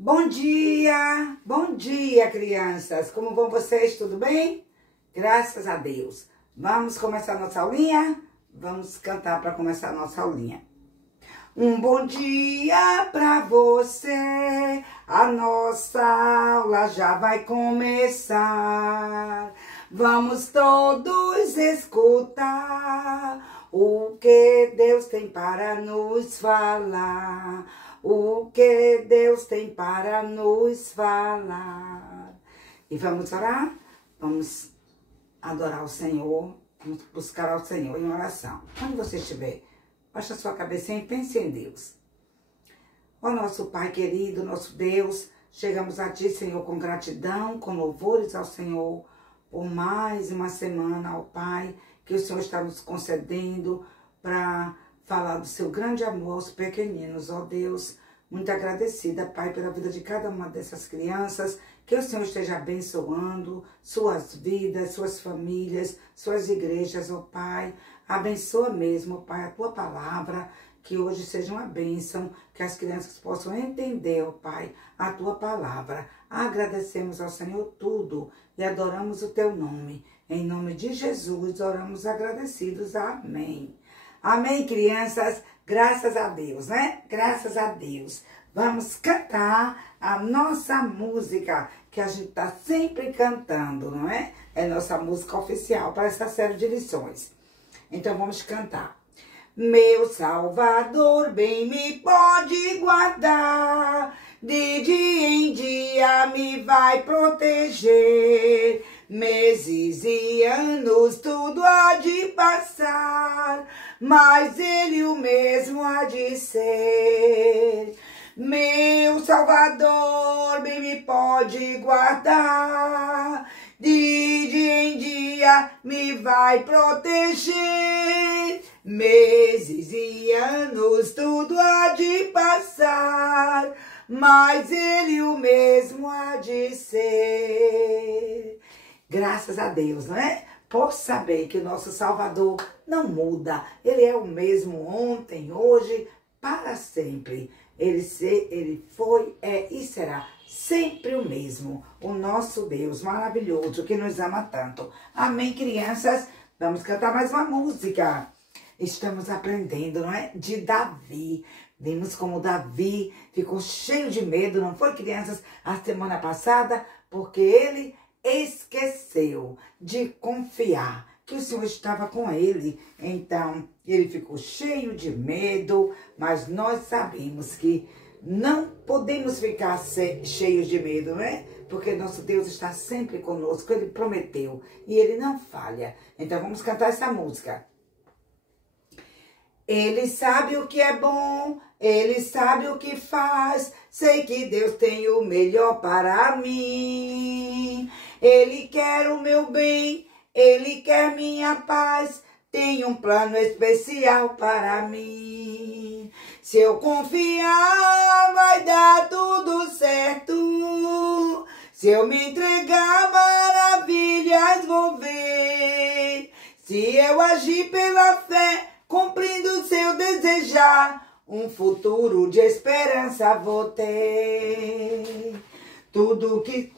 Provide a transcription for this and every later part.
Bom dia, crianças. Como vão vocês? Tudo bem? Graças a Deus. Vamos começar a nossa aulinha? Vamos cantar para começar a nossa aulinha. Um bom dia para você, a nossa aula já vai começar. Vamos todos escutar o que Deus tem para nos falar. O que Deus tem para nos falar. E vamos orar? Vamos adorar o Senhor, vamos buscar ao Senhor em oração. Onde você estiver, baixa a sua cabecinha e pense em Deus. Ó nosso Pai querido, nosso Deus, chegamos a Ti, Senhor, com gratidão, com louvores ao Senhor, por mais uma semana, ó Pai, que o Senhor está nos concedendo para falar do seu grande amor aos pequeninos, ó Deus. Muito agradecida, Pai, pela vida de cada uma dessas crianças, que o Senhor esteja abençoando suas vidas, suas famílias, suas igrejas, ó Pai. Abençoa mesmo, ó Pai, a Tua palavra, que hoje seja uma bênção, que as crianças possam entender, ó Pai, a Tua palavra. Agradecemos ao Senhor tudo e adoramos o Teu nome. Em nome de Jesus, oramos agradecidos. Amém. Amém, crianças? Graças a Deus, né? Graças a Deus. Vamos cantar a nossa música, que a gente tá sempre cantando, não é? É nossa música oficial para essa série de lições. Então, vamos cantar. Meu Salvador bem me pode guardar, de dia em dia me vai proteger. Meses e anos tudo há de passar, mas Ele o mesmo há de ser. Meu Salvador bem me pode guardar, de dia em dia me vai proteger. Meses e anos tudo há de passar, mas Ele o mesmo há de ser. Graças a Deus, não é? Por saber que o nosso Salvador não muda. Ele é o mesmo ontem, hoje, para sempre. Ele foi, é e será sempre o mesmo. O nosso Deus maravilhoso que nos ama tanto. Amém, crianças? Vamos cantar mais uma música. Estamos aprendendo, não é? De Davi. Vimos como Davi ficou cheio de medo, não foi, crianças? A semana passada, porque ele esqueceu de confiar que o Senhor estava com ele. Então, ele ficou cheio de medo, mas nós sabemos que não podemos ficar cheios de medo, né? Porque nosso Deus está sempre conosco, Ele prometeu e Ele não falha. Então, vamos cantar essa música. Ele sabe o que é bom, Ele sabe o que faz, sei que Deus tem o melhor para mim. Ele quer o meu bem, Ele quer minha paz, tem um plano especial para mim. Se eu confiar, vai dar tudo certo. Se eu me entregar, maravilhas vou ver. Se eu agir pela fé, cumprindo seu desejar, um futuro de esperança vou ter. Tudo que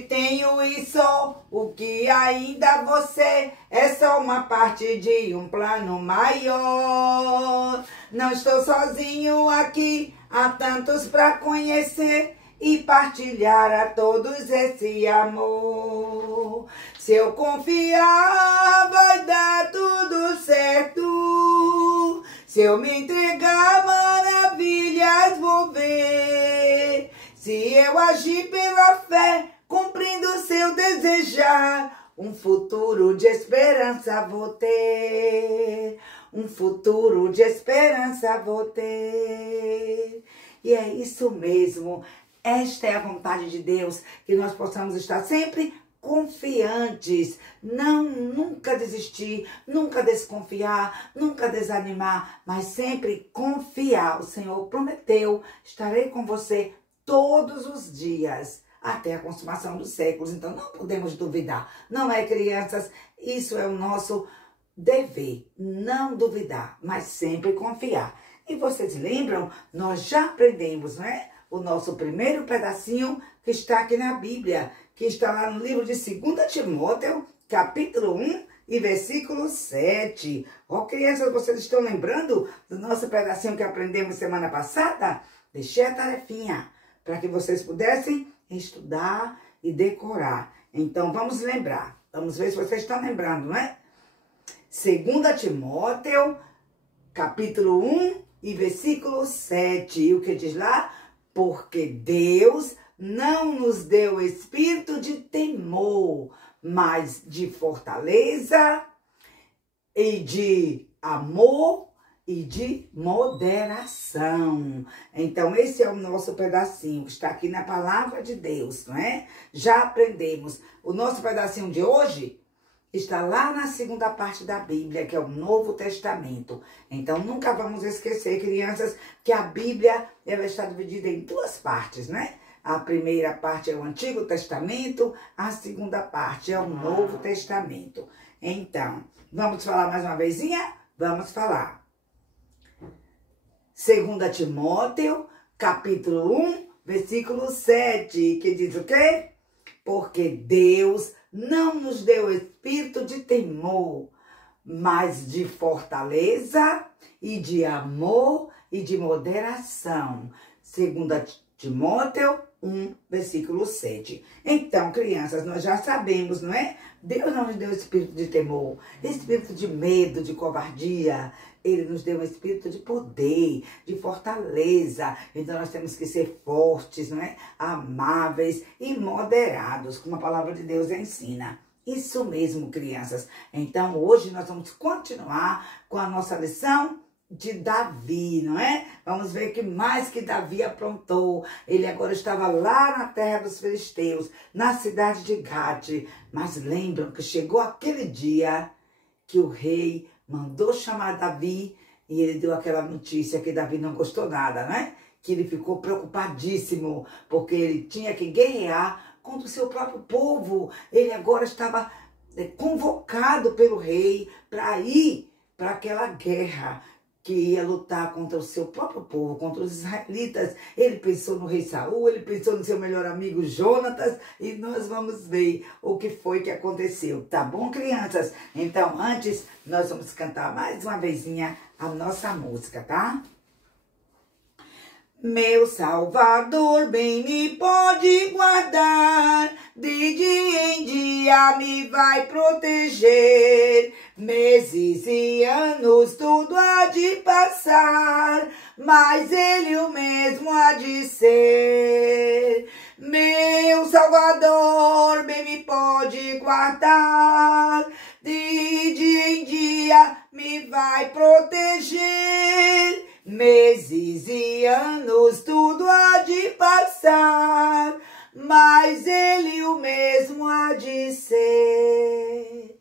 tenho e sou, o que ainda você é só uma parte de um plano maior. Não estou sozinho aqui, há tantos para conhecer e partilhar a todos esse amor. Se eu confiar, vai dar tudo certo. Se eu me entregar, maravilhas vou ver. Se eu agir pela fé, cumprindo seu desejar, um futuro de esperança vou ter. Um futuro de esperança vou ter. E é isso mesmo. Esta é a vontade de Deus, que nós possamos estar sempre confiantes, nunca desistir, nunca desconfiar, nunca desanimar, mas sempre confiar. O Senhor prometeu, estarei com você todos os dias, até a consumação dos séculos. Então não podemos duvidar, não é, crianças? Isso é o nosso dever, não duvidar, mas sempre confiar. E vocês lembram? Nós já aprendemos, não é? o nosso primeiro pedacinho que está aqui na Bíblia, que está lá no livro de 2 Timóteo, capítulo 1 e versículo 7. Ó, crianças, vocês estão lembrando do nosso pedacinho que aprendemos semana passada? Deixei a tarefinha para que vocês pudessem estudar e decorar. Então, vamos lembrar. Vamos ver se vocês estão lembrando, não é? 2 Timóteo, capítulo 1 e versículo 7. E o que diz lá? Porque Deus não nos deu espírito de temor, mas de fortaleza e de amor e de moderação. Então, esse é o nosso pedacinho, que está aqui na palavra de Deus, não é? Já aprendemos. O nosso pedacinho de hoje está lá na segunda parte da Bíblia, que é o Novo Testamento. Então, nunca vamos esquecer, crianças, que a Bíblia ela está dividida em duas partes, né? A primeira parte é o Antigo Testamento, a segunda parte é o Novo Testamento. Então, vamos falar mais uma vezinha? Vamos falar. 2 Timóteo, capítulo 1, versículo 7, que diz o quê? Porque Deus não nos deu espírito de temor, mas de fortaleza e de amor e de moderação. 2 Timóteo 1, versículo 7. Então, crianças, nós já sabemos, não é? Deus não nos deu espírito de temor, espírito de medo, de covardia. Ele nos deu um espírito de poder, de fortaleza. Então, nós temos que ser fortes, não é? Amáveis e moderados, como a palavra de Deus ensina. Isso mesmo, crianças. Então, hoje nós vamos continuar com a nossa lição de Davi, não é? Vamos ver que mais que Davi aprontou. Ele agora estava lá na terra dos filisteus, na cidade de Gate. Mas lembram que chegou aquele dia que o rei mandou chamar Davi e ele deu aquela notícia que Davi não gostou nada, né? Que ele ficou preocupadíssimo, porque ele tinha que guerrear contra o seu próprio povo. Ele agora estava convocado pelo rei para ir para aquela guerra que ia lutar contra o seu próprio povo, contra os israelitas. Ele pensou no rei Saul, ele pensou no seu melhor amigo Jonatas, e nós vamos ver o que foi que aconteceu. Tá bom, crianças? Então, antes, nós vamos cantar mais uma vezinha a nossa música, tá? Meu Salvador bem me pode guardar, de dia em dia me vai proteger. Meses e anos tudo há de passar, mas ele o mesmo há de ser. Meu Salvador bem me pode guardar, de dia em dia me vai proteger. Meses e anos tudo há de passar, mas ele o mesmo há de ser.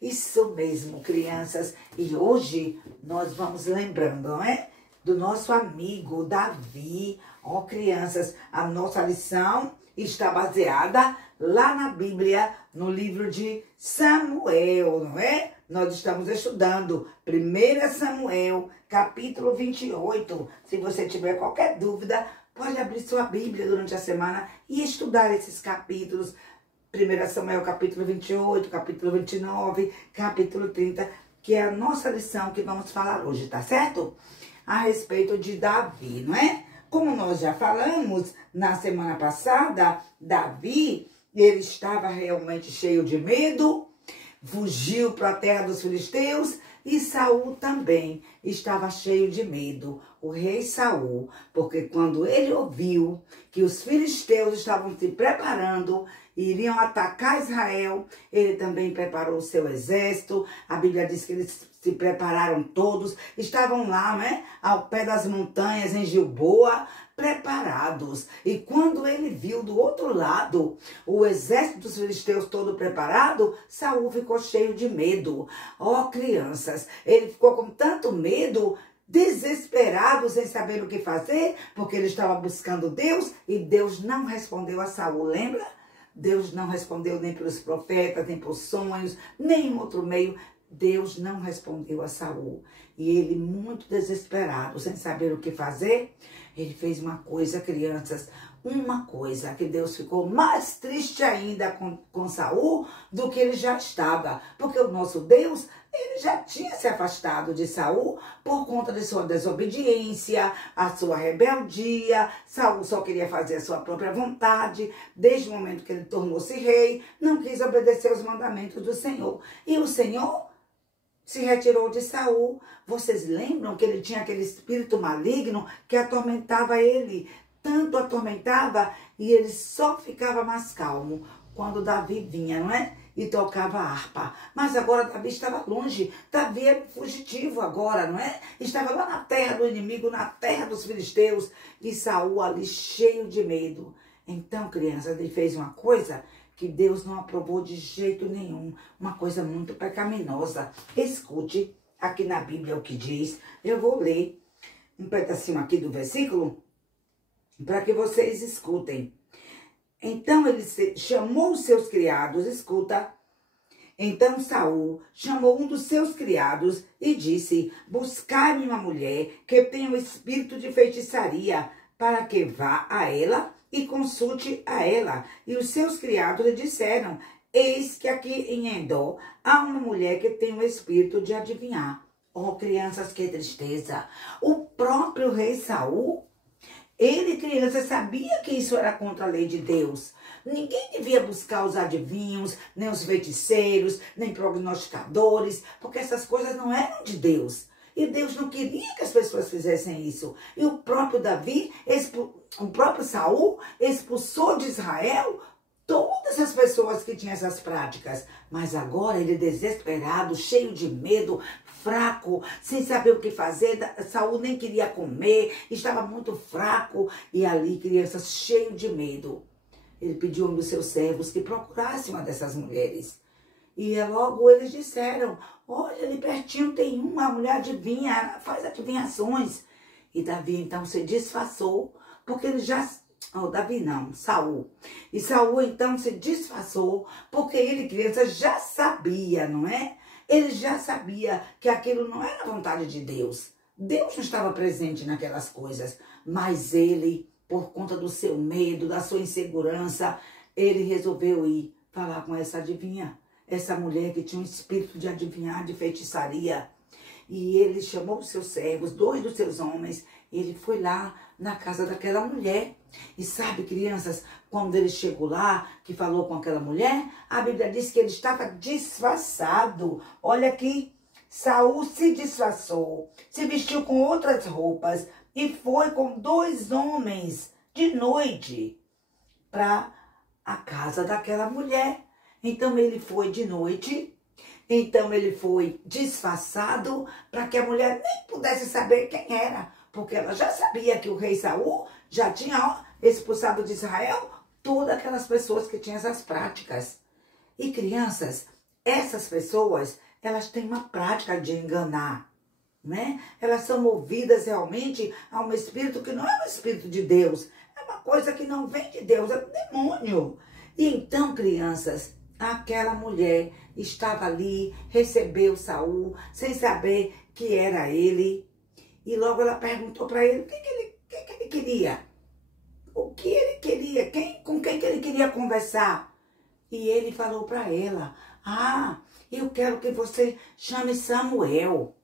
Isso mesmo, crianças. E hoje nós vamos lembrando, não é? Do nosso amigo Davi. Ó, crianças, a nossa lição está baseada lá na Bíblia, no livro de Samuel, não é? Nós estamos estudando 1 Samuel, capítulo 28. Se você tiver qualquer dúvida, pode abrir sua Bíblia durante a semana e estudar esses capítulos. 1 Samuel, capítulo 28, capítulo 29, capítulo 30, que é a nossa lição que vamos falar hoje, tá certo? A respeito de Davi, não é? Como nós já falamos na semana passada, Davi, ele estava realmente cheio de medo, fugiu para a terra dos filisteus, e Saul também estava cheio de medo, o rei Saul, porque quando ele ouviu que os filisteus estavam se preparando e iriam atacar Israel, ele também preparou o seu exército. A Bíblia diz que eles se prepararam todos, estavam lá, né, ao pé das montanhas em Gilboa, preparados. E quando ele viu do outro lado o exército dos filisteus todo preparado, Saul ficou cheio de medo. Ó, crianças, ele ficou com tanto medo, desesperado, sem saber o que fazer, porque ele estava buscando Deus e Deus não respondeu a Saul, lembra? Deus não respondeu nem pelos profetas, nem por sonhos, nem em outro meio. Deus não respondeu a Saul. E ele, muito desesperado, sem saber o que fazer, Ele fez uma coisa, crianças, uma coisa, que Deus ficou mais triste ainda com Saul do que ele já estava. Porque o nosso Deus, ele já tinha se afastado de Saul por conta de sua desobediência, a sua rebeldia. Saul só queria fazer a sua própria vontade. Desde o momento que ele tornou-se rei, não quis obedecer aos mandamentos do Senhor. E o Senhor se retirou de Saul. Vocês lembram que ele tinha aquele espírito maligno que atormentava ele? Tanto atormentava, e ele só ficava mais calmo quando Davi vinha, não é? E tocava a harpa. Mas agora Davi estava longe. Davi era fugitivo agora, não é? Estava lá na terra do inimigo, na terra dos filisteus. E Saul ali cheio de medo. Então, crianças, ele fez uma coisa que Deus não aprovou de jeito nenhum. Uma coisa muito pecaminosa. Escute aqui na Bíblia o que diz. Eu vou ler um pedacinho aqui do versículo para que vocês escutem. Então ele chamou os seus criados, escuta. Então Saul chamou um dos seus criados e disse: buscai-me uma mulher que tenha o espírito de feitiçaria, para que vá a ela e consulte a ela. E os seus criados lhe disseram: eis que aqui em Endor há uma mulher que tem o espírito de adivinhar. Oh, crianças, que tristeza! O próprio rei Saul, ele, criança, sabia que isso era contra a lei de Deus. Ninguém devia buscar os adivinhos, nem os feiticeiros, nem prognosticadores, porque essas coisas não eram de Deus. E Deus não queria que as pessoas fizessem isso. E o próprio Davi, o próprio Saul, expulsou de Israel todas as pessoas que tinham essas práticas. Mas agora ele, desesperado, cheio de medo, fraco, sem saber o que fazer, Saul nem queria comer, estava muito fraco. E ali, crianças, cheio de medo, ele pediu a um dos seus servos que procurasse uma dessas mulheres. E logo eles disseram: olha, ali pertinho tem uma mulher adivinha, faz adivinhações. E Davi então se disfarçou, porque ele já... Oh, Davi não, Saul. E Saul então se disfarçou, porque ele, criança, já sabia, não é? Ele já sabia que aquilo não era vontade de Deus. Deus não estava presente naquelas coisas. Mas ele, por conta do seu medo, da sua insegurança, ele resolveu ir falar com essa adivinha. Essa mulher que tinha um espírito de adivinhar, de feitiçaria. E ele chamou os seus servos, 2 dos seus homens, e ele foi lá na casa daquela mulher. E sabe, crianças, quando ele chegou lá, que falou com aquela mulher, a Bíblia diz que ele estava disfarçado. Olha aqui, Saul se disfarçou, se vestiu com outras roupas e foi com 2 homens de noite para a casa daquela mulher. Então ele foi de noite, então ele foi disfarçado para que a mulher nem pudesse saber quem era, porque ela já sabia que o rei Saul já tinha expulsado de Israel todas aquelas pessoas que tinham essas práticas. E crianças, essas pessoas, elas têm uma prática de enganar, né? Elas são movidas realmente a um espírito que não é um espírito de Deus, é uma coisa que não vem de Deus, é um demônio. E então, crianças, aquela mulher estava ali, recebeu Saul, sem saber que era ele. E logo ela perguntou para ele o que ele queria. O que ele queria, com quem que ele queria conversar. E ele falou para ela: ah, eu quero que você chame Samuel.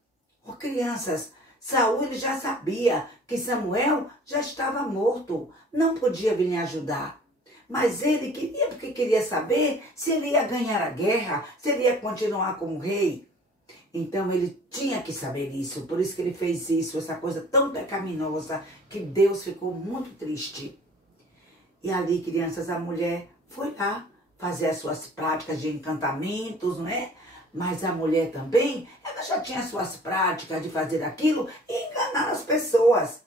Oh, crianças, Saul ele já sabia que Samuel já estava morto, não podia vir lhe ajudar. Mas ele queria, porque queria saber se ele ia ganhar a guerra, se ele ia continuar como rei. Então ele tinha que saber isso, por isso que ele fez isso, essa coisa tão pecaminosa, que Deus ficou muito triste. E ali, crianças, a mulher foi lá fazer as suas práticas de encantamentos, não é? Mas a mulher também, ela já tinha suas práticas de fazer aquilo e enganar as pessoas.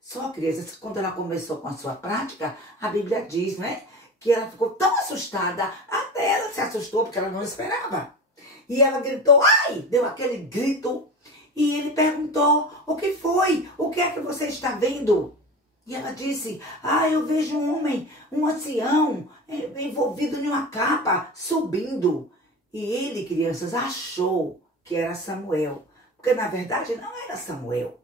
Só, crianças, quando ela começou com a sua prática, a Bíblia diz, né, que ela ficou tão assustada, até ela se assustou, porque ela não esperava. E ela gritou, ai, deu aquele grito, e ele perguntou, o que foi? O que é que você está vendo? E ela disse, ah, eu vejo um homem, um ancião, envolvido em uma capa, subindo. E ele, crianças, achou que era Samuel, porque na verdade não era Samuel.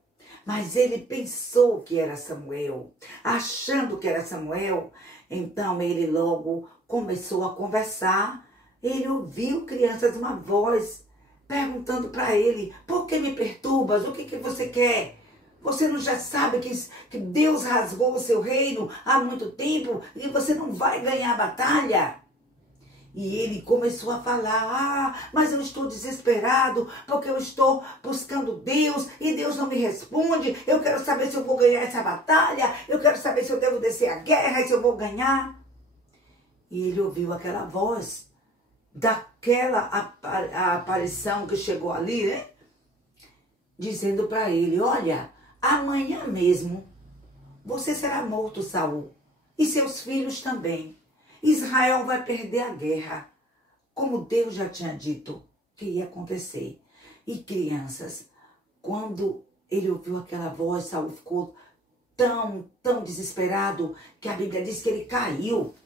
Mas ele pensou que era Samuel. Achando que era Samuel, então ele logo começou a conversar. Ele ouviu, crianças, uma voz perguntando para ele: por que me perturbas? O que você quer? Você não já sabe que Deus rasgou o seu reino há muito tempo e você não vai ganhar a batalha? E ele começou a falar: mas eu estou desesperado porque eu estou buscando Deus e Deus não me responde. Eu quero saber se eu vou ganhar essa batalha. Eu quero saber se eu devo descer a guerra e se eu vou ganhar. E ele ouviu aquela voz daquela aparição que chegou ali, né? Dizendo para ele: olha, amanhã mesmo você será morto, Saul, e seus filhos também. Israel vai perder a guerra, como Deus já tinha dito que ia acontecer. E crianças, quando ele ouviu aquela voz, Saul ficou tão desesperado que a Bíblia diz que ele caiu.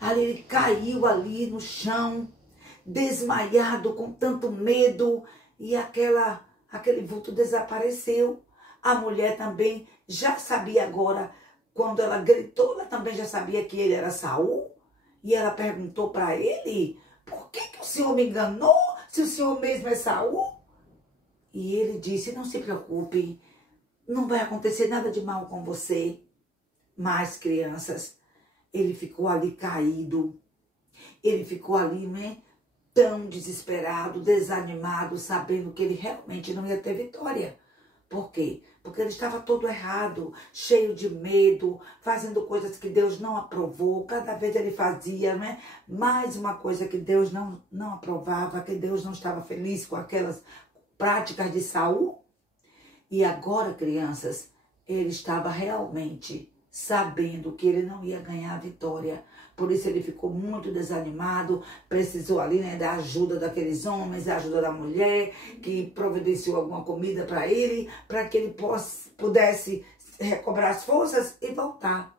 Ele caiu ali no chão, desmaiado, com tanto medo, e aquele vulto desapareceu. A mulher também já sabia agora, quando ela gritou, ela também já sabia que ele era Saul. E ela perguntou para ele: por que o senhor me enganou, se o senhor mesmo é Saul? E ele disse: não se preocupe, não vai acontecer nada de mal com você. Mas, crianças, ele ficou ali caído, ele ficou ali, né, tão desesperado, desanimado, sabendo que ele realmente não ia ter vitória. Por quê? Porque ele estava todo errado, cheio de medo, fazendo coisas que Deus não aprovou. Cada vez ele fazia, né, mais uma coisa que Deus não aprovava, que Deus não estava feliz com aquelas práticas de Saul. E agora, crianças, ele estava realmente sabendo que ele não ia ganhar a vitória. Por isso ele ficou muito desanimado, precisou ali, né, da ajuda daqueles homens, da ajuda da mulher, que providenciou alguma comida para ele, para que ele pudesse recobrar as forças e voltar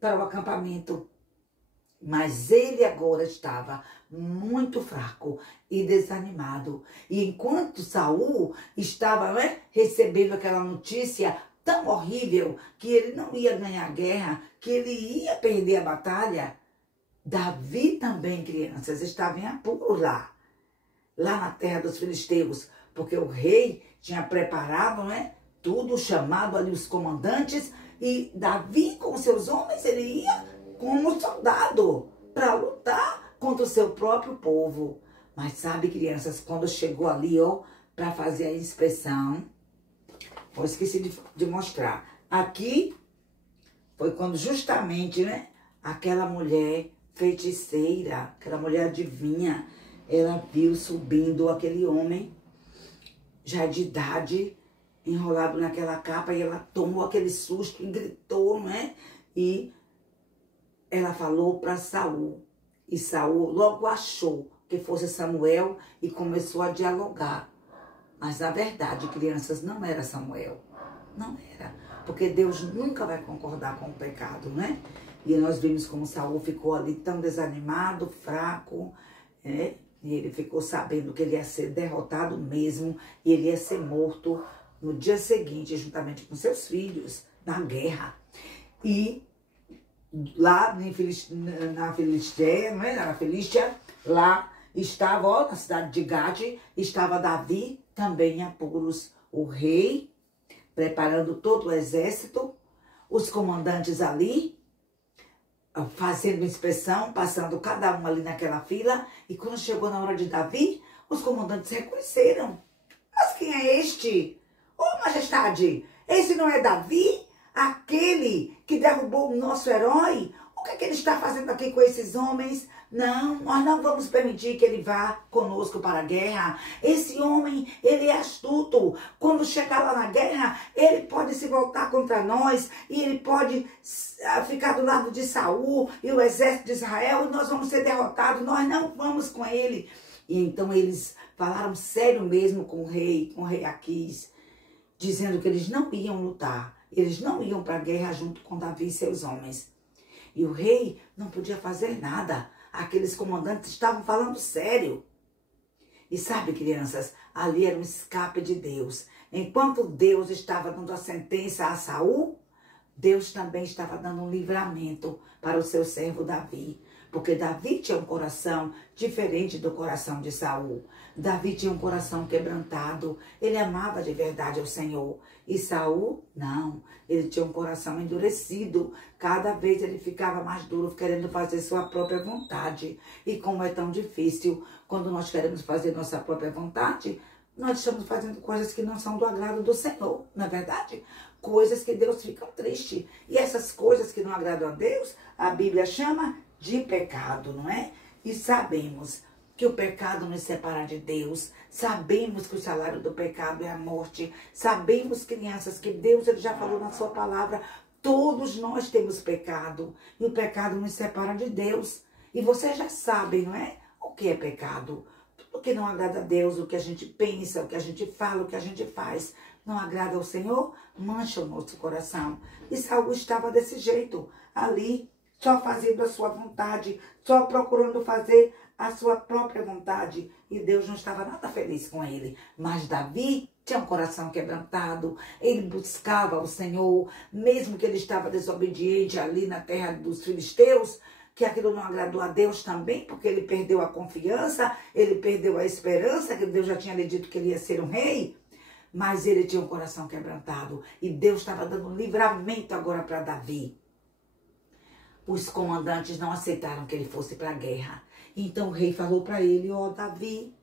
para o acampamento. Mas ele agora estava muito fraco e desanimado. E enquanto Saul estava, né, recebendo aquela notícia tão horrível, que ele não ia ganhar a guerra, que ele ia perder a batalha, Davi também, crianças, estava em apuro lá na terra dos filisteus, porque o rei tinha preparado, né, tudo, chamado ali os comandantes, e Davi com seus homens, ele ia como soldado para lutar contra o seu próprio povo. Mas sabe, crianças, quando chegou ali, ó, para fazer a inspeção, eu esqueci de mostrar. Aqui foi quando justamente, né, aquela mulher feiticeira, aquela mulher adivinha, ela viu subindo aquele homem, já de idade, enrolado naquela capa, e ela tomou aquele susto e gritou, né? E ela falou para Saul. E Saul logo achou que fosse Samuel e começou a dialogar. Mas na verdade, crianças, não era Samuel. Não era. Porque Deus nunca vai concordar com o pecado, né? E nós vimos como Saul ficou ali tão desanimado, fraco, né? E ele ficou sabendo que ele ia ser derrotado mesmo, e ele ia ser morto no dia seguinte, juntamente com seus filhos, na guerra. E lá na Filistéia, não é? Na Filístia, lá estava, ó, na cidade de Gade, estava Davi também em apuros. O rei preparando todo o exército, os comandantes ali, fazendo inspeção, passando cada um ali naquela fila. E quando chegou na hora de Davi, os comandantes reconheceram. Mas quem é este? Ô, majestade, esse não é Davi? Aquele que derrubou o nosso herói? O que é que ele está fazendo aqui com esses homens? Não, nós não vamos permitir que ele vá conosco para a guerra. Esse homem, ele é astuto. Quando chegar lá na guerra, ele pode se voltar contra nós e ele pode ficar do lado de Saul e o exército de Israel, e nós vamos ser derrotados. Nós não vamos com ele. E então eles falaram sério mesmo com o rei Aquis, dizendo que eles não iam lutar. Eles não iam para a guerra junto com Davi e seus homens. E o rei não podia fazer nada. Aqueles comandantes estavam falando sério. E sabe, crianças, ali era um escape de Deus. Enquanto Deus estava dando a sentença a Saul, Deus também estava dando um livramento para o seu servo Davi. Porque Davi tinha um coração diferente do coração de Saul. Davi tinha um coração quebrantado. Ele amava de verdade ao Senhor. E Saul, não. Ele tinha um coração endurecido. Cada vez ele ficava mais duro, querendo fazer sua própria vontade. E como é tão difícil, quando nós queremos fazer nossa própria vontade, nós estamos fazendo coisas que não são do agrado do Senhor, não é verdade? Coisas que Deus fica triste. E essas coisas que não agradam a Deus, a Bíblia chama de pecado, não é? E sabemos que o pecado nos separa de Deus. Sabemos que o salário do pecado é a morte. Sabemos, crianças, que Deus ele já falou na sua palavra. Todos nós temos pecado. E o pecado nos separa de Deus. E vocês já sabem, não é? O que é pecado? Tudo que não agrada a Deus, o que a gente pensa, o que a gente fala, o que a gente faz, não agrada ao Senhor, mancha o nosso coração. E Saul estava desse jeito, ali, só fazendo a sua vontade, só procurando fazer a sua própria vontade. E Deus não estava nada feliz com ele. Mas Davi tinha um coração quebrantado, ele buscava o Senhor, mesmo que ele estava desobediente ali na terra dos filisteus, que aquilo não agradou a Deus também, porque ele perdeu a confiança, ele perdeu a esperança, que Deus já tinha lhe dito que ele ia ser um rei. Mas ele tinha um coração quebrantado e Deus estava dando um livramento agora para Davi. Os comandantes não aceitaram que ele fosse para a guerra. Então o rei falou para ele: ó Davi,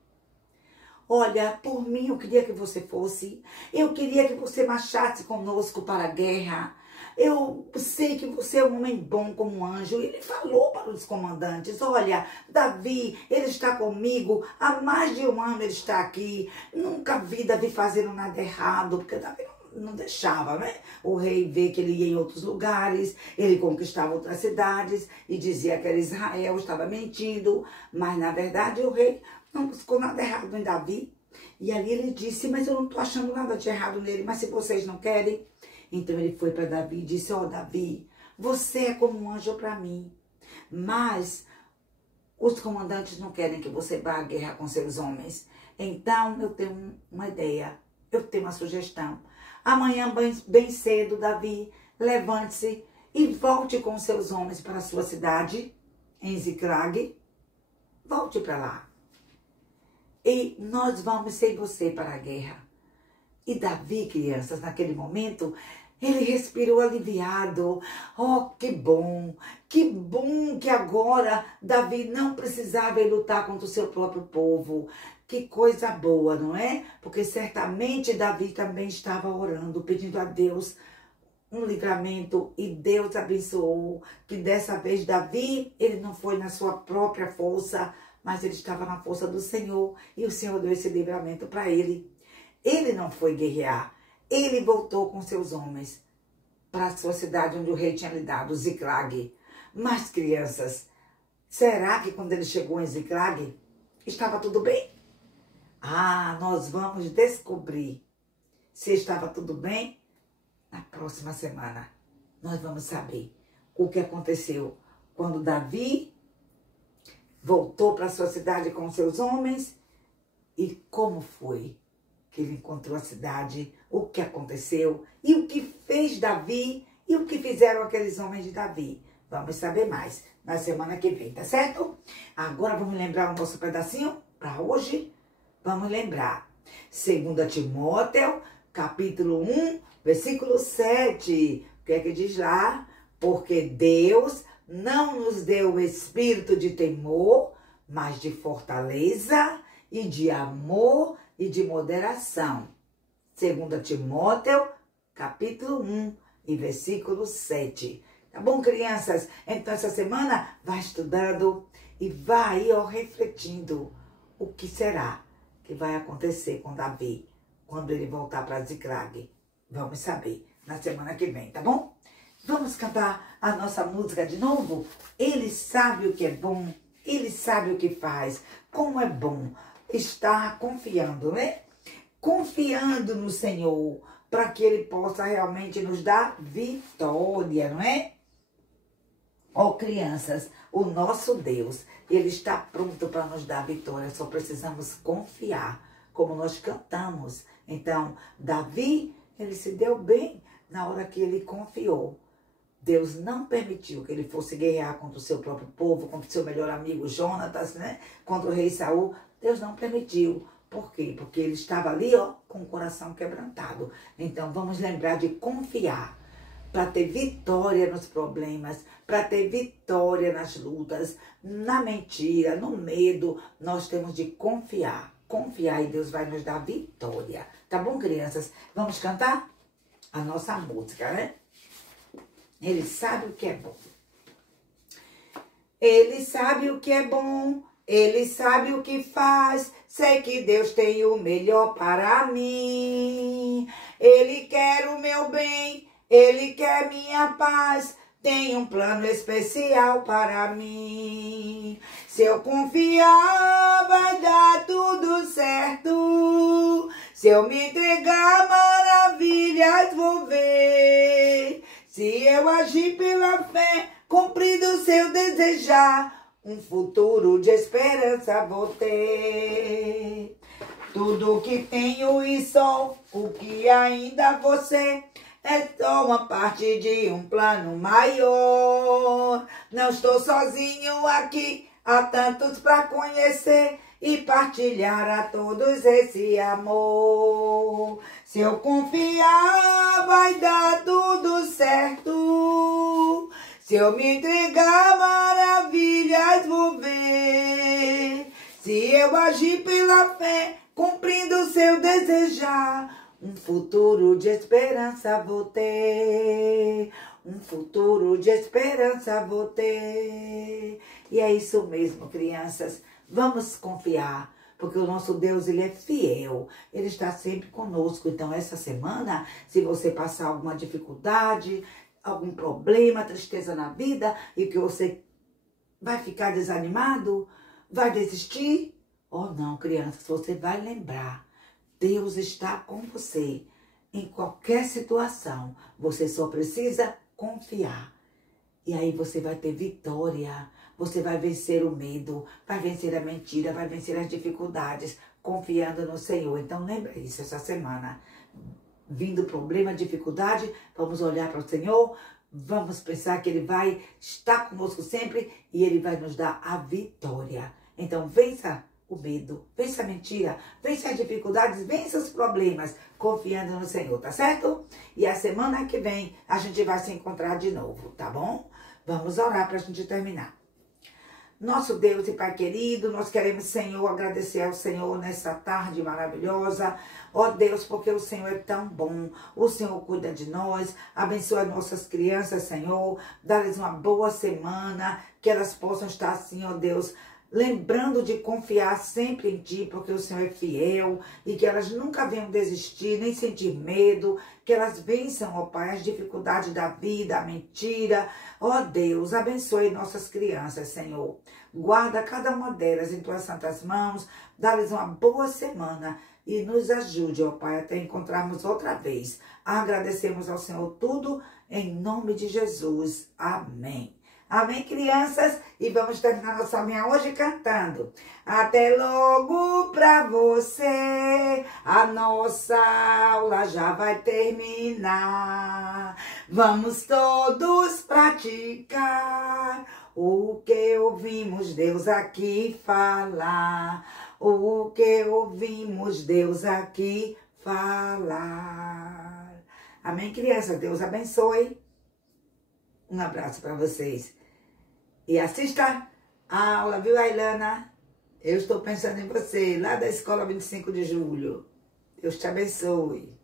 olha, por mim eu queria que você fosse. Eu queria que você marchasse conosco para a guerra. Eu sei que você é um homem bom como um anjo. Ele falou para os comandantes: olha, Davi, ele está comigo. Há mais de um ano ele está aqui. Nunca vi Davi fazendo nada errado, porque Davi não deixava, né? O rei vê que ele ia em outros lugares, ele conquistava outras cidades e dizia que era Israel, estava mentindo. Mas, na verdade, o rei não buscou nada errado em Davi. E ali ele disse: mas eu não estou achando nada de errado nele, mas se vocês não querem... Então ele foi para Davi e disse: ó Davi, você é como um anjo para mim, mas os comandantes não querem que você vá à guerra com seus homens. Então eu tenho uma ideia, eu tenho uma sugestão. Amanhã bem cedo, Davi, levante-se e volte com seus homens para a sua cidade, em Ziclag. Volte para lá. E nós vamos sem você para a guerra. E Davi, crianças, naquele momento, ele respirou aliviado. Oh, que bom que agora Davi não precisava ir lutar contra o seu próprio povo. Que coisa boa, não é? Porque certamente Davi também estava orando, pedindo a Deus um livramento, e Deus abençoou, que dessa vez Davi, ele não foi na sua própria força, mas ele estava na força do Senhor, e o Senhor deu esse livramento para ele. Ele não foi guerrear, ele voltou com seus homens para a sua cidade onde o rei tinha lhe dado, Ziclag. Mas, crianças, será que quando ele chegou em Ziclag, estava tudo bem? Ah, nós vamos descobrir se estava tudo bem na próxima semana. Nós vamos saber o que aconteceu quando Davi voltou para a sua cidade com seus homens e como foi que ele encontrou a cidade, o que aconteceu e o que fez Davi e o que fizeram aqueles homens de Davi. Vamos saber mais na semana que vem, tá certo? Agora vamos lembrar o nosso pedacinho para hoje. Vamos lembrar. 2 Timóteo, capítulo 1, versículo 7. O que é que diz lá? Porque Deus não nos deu o espírito de temor, mas de fortaleza e de amor e de moderação. 2 Timóteo, capítulo 1, e versículo 7. Tá bom, crianças? Então, essa semana, vai estudando e vai refletindo o que será que vai acontecer com Davi quando ele voltar para Ziclag. Vamos saber na semana que vem, tá bom? Vamos cantar a nossa música de novo? Ele sabe o que é bom, ele sabe o que faz. Como é bom estar confiando, né? Confiando no Senhor, para que Ele possa realmente nos dar vitória, não é? Ó, crianças, o nosso Deus, Ele está pronto para nos dar vitória. Só precisamos confiar, como nós cantamos Então, Davi, ele se deu bem na hora que ele confiou. Deus não permitiu que ele fosse guerrear contra o seu próprio povo, contra o seu melhor amigo Jonatas, né? Contra o rei Saul. Deus não permitiu. Por quê? Porque ele estava ali, ó, com o coração quebrantado. Então, vamos lembrar de confiar. Para ter vitória nos problemas, para ter vitória nas lutas, na mentira, no medo, nós temos de confiar. Confiar e Deus vai nos dar vitória. Tá bom, crianças? Vamos cantar a nossa música, né? Ele sabe o que é bom. Ele sabe o que é bom. Ele sabe o que faz. Sei que Deus tem o melhor para mim. Ele quer o meu bem. Ele quer minha paz, tem um plano especial para mim. Se eu confiar, vai dar tudo certo. Se eu me entregar, maravilhas vou ver. Se eu agir pela fé, cumprir o seu desejar, um futuro de esperança vou ter. Tudo que tenho e sou, o que ainda você é só uma parte de um plano maior. Não estou sozinho aqui, há tantos para conhecer e partilhar a todos esse amor. Se eu confiar, vai dar tudo certo. Se eu me entregar, maravilhas vou ver. Se eu agir pela fé, cumprindo o seu desejar, um futuro de esperança vou ter. Um futuro de esperança vou ter. E é isso mesmo, crianças. Vamos confiar, porque o nosso Deus, ele é fiel. Ele está sempre conosco. Então, essa semana, se você passar alguma dificuldade, algum problema, tristeza na vida, e que você vai ficar desanimado, vai desistir, oh não, crianças, você vai lembrar. Deus está com você em qualquer situação. Você só precisa confiar. E aí você vai ter vitória. Você vai vencer o medo, vai vencer a mentira, vai vencer as dificuldades, confiando no Senhor. Então lembra isso essa semana. Vindo problema, dificuldade, vamos olhar para o Senhor, vamos pensar que Ele vai estar conosco sempre e Ele vai nos dar a vitória. Então vença o medo, vença a mentira, vença as dificuldades, vença os problemas, confiando no Senhor, tá certo? E a semana que vem a gente vai se encontrar de novo, tá bom? Vamos orar para a gente terminar. Nosso Deus e Pai querido, nós queremos, Senhor, agradecer ao Senhor nessa tarde maravilhosa. Ó Deus, porque o Senhor é tão bom, o Senhor cuida de nós, abençoa nossas crianças, Senhor, dá-lhes uma boa semana, que elas possam estar assim, ó Deus, lembrando de confiar sempre em Ti, porque o Senhor é fiel, e que elas nunca venham desistir, nem sentir medo, que elas vençam, ó Pai, as dificuldades da vida, a mentira. Ó Deus, abençoe nossas crianças, Senhor. Guarda cada uma delas em Tuas santas mãos, dá-lhes uma boa semana e nos ajude, ó Pai, até encontrarmos outra vez. Agradecemos ao Senhor tudo, em nome de Jesus. Amém. Amém, crianças? E vamos terminar nossa aulinha hoje cantando. Até logo pra você, a nossa aula já vai terminar. Vamos todos praticar o que ouvimos Deus aqui falar. O que ouvimos Deus aqui falar. Amém, crianças? Deus abençoe. Um abraço para vocês. E assista a aula, viu, Ailana? Eu estou pensando em você, lá da Escola 25 de Julho. Deus te abençoe.